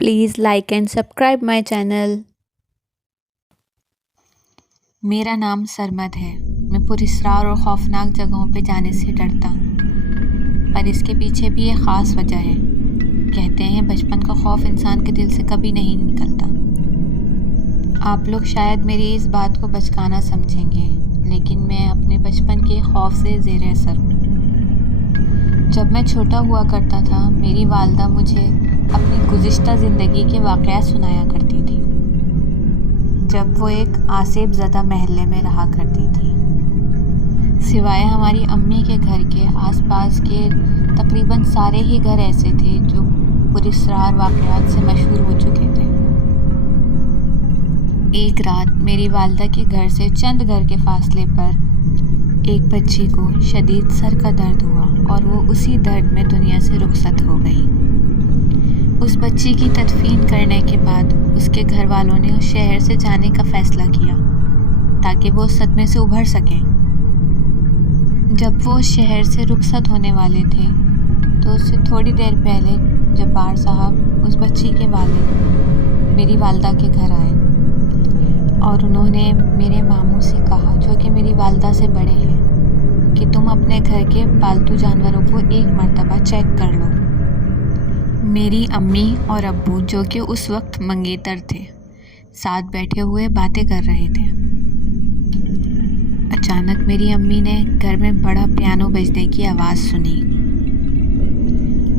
Please like and subscribe my channel. मेरा नाम सरमद है। मैं पुरस्रार और खौफनाक जगहों पे जाने से डरता हूँ, पर इसके पीछे भी एक ख़ास वजह है। कहते हैं बचपन का खौफ इंसान के दिल से कभी नहीं निकलता। आप लोग शायद मेरी इस बात को बचकाना समझेंगे, लेकिन मैं अपने बचपन के खौफ से ज़ेर असर हूँ। जब मैं छोटा हुआ करता था, मेरी वालिदा मुझे अपनी गुज़िश्ता ज़िंदगी के वाक़यात सुनाया करती थी, जब वो एक आसेब ज़दा महल्ले में रहा करती थी। सिवाय हमारी अम्मी के घर के आसपास के तकरीबन सारे ही घर ऐसे थे जो पुरस्रार वाक़यात से मशहूर हो चुके थे। एक रात मेरी वालिदा के घर से चंद घर के फासले पर एक बच्ची को शदीद सर का दर्द हुआ और वो उसी दर्द में दुनिया से रुखसत हो गई। उस बच्ची की तदफीन करने के बाद उसके घर वालों ने उस शहर से जाने का फ़ैसला किया ताकि वो उस सदमे से उभर सकें। जब वो उस शहर से रुखसत होने वाले थे तो उससे थोड़ी देर पहले जब्बार साहब, उस बच्ची के वालिद, मेरी वालिदा के घर आए और उन्होंने मेरे मामू से कहा, जो कि मेरी वालिदा से बड़े हैं, कि तुम अपने घर के पालतू जानवरों को एक मर्तबा चेक कर लो। मेरी अम्मी और अब्बू, जो कि उस वक्त मंगेतर थे, साथ बैठे हुए बातें कर रहे थे। अचानक मेरी अम्मी ने घर में बड़ा पियानो बजने की आवाज़ सुनी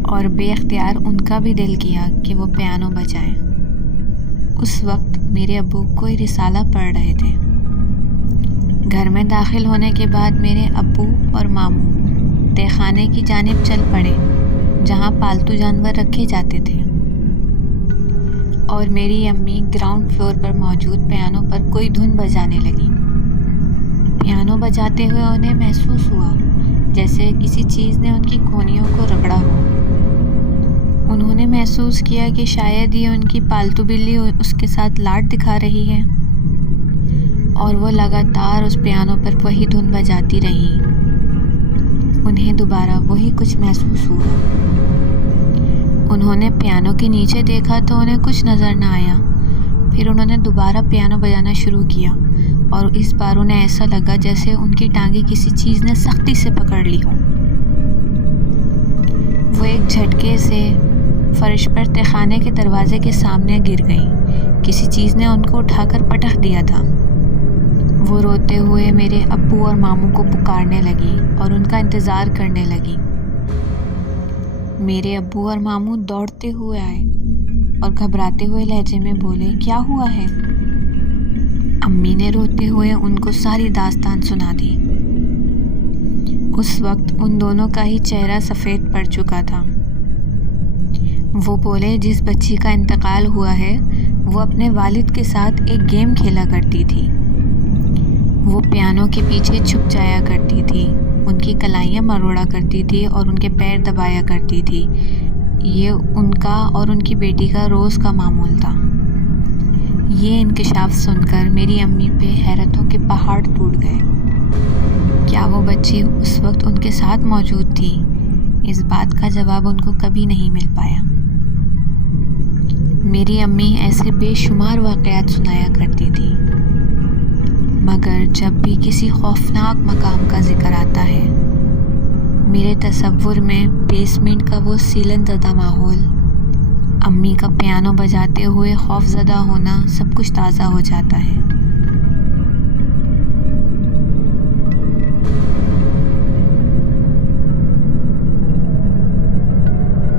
और बेख्तियार उनका भी दिल किया कि वो पियानो बजाएं। उस वक्त मेरे अब्बू कोई रिसाला पढ़ रहे थे। घर में दाखिल होने के बाद मेरे अब्बू और मामू तहखाने की जानिब चल पड़े, जहाँ पालतू जानवर रखे जाते थे, और मेरी अम्मी ग्राउंड फ्लोर पर मौजूद पियानो पर कोई धुन बजाने लगी। पियानो बजाते हुए उन्हें महसूस हुआ जैसे किसी चीज़ ने उनकी कोहनियों को रगड़ा हो। उन्होंने महसूस किया कि शायद ये उनकी पालतू बिल्ली उसके साथ लाड दिखा रही है, और वो लगातार उस पियानो पर वही धुन बजाती रही। उन्हें दोबारा वही कुछ महसूस हुआ। उन्होंने पियानो के नीचे देखा तो उन्हें कुछ नज़र न आया। फिर उन्होंने दोबारा पियानो बजाना शुरू किया और इस बार उन्हें ऐसा लगा जैसे उनकी टांगें किसी चीज़ ने सख्ती से पकड़ ली हो। वो एक झटके से फर्श पर तहखाने के दरवाजे के सामने गिर गई। किसी चीज़ ने उनको उठाकर पटक दिया था। वो रोते हुए मेरे अब्बू और मामू को पुकारने लगी और उनका इंतज़ार करने लगी। मेरे अब्बू और मामू दौड़ते हुए आए और घबराते हुए लहजे में बोले, क्या हुआ है? अम्मी ने रोते हुए उनको सारी दास्तान सुना दी। उस वक्त उन दोनों का ही चेहरा सफ़ेद पड़ चुका था। वो बोले, जिस बच्ची का इंतकाल हुआ है वो अपने वालिद के साथ एक गेम खेला करती थी। वो पियानो के पीछे छुप जाया करती थी, उनकी कलाइयाँ मरोड़ा करती थी और उनके पैर दबाया करती थी। ये उनका और उनकी बेटी का रोज़ का मामूल था। ये इंकशाफ सुनकर मेरी अम्मी पे हैरतों के पहाड़ टूट गए। क्या वो बच्ची उस वक्त उनके साथ मौजूद थी? इस बात का जवाब उनको कभी नहीं मिल पाया। मेरी अम्मी ऐसे बेशुमार वाक़यात सुनाया करती थी, मगर जब भी किसी खौफनाक मकाम का ज़िक्र आता है, मेरे तसव्वुर में बेसमेंट का वो सीलन ज़दा माहौल, अम्मी का पियानो बजाते हुए खौफज़दा होना, सब कुछ ताज़ा हो जाता है।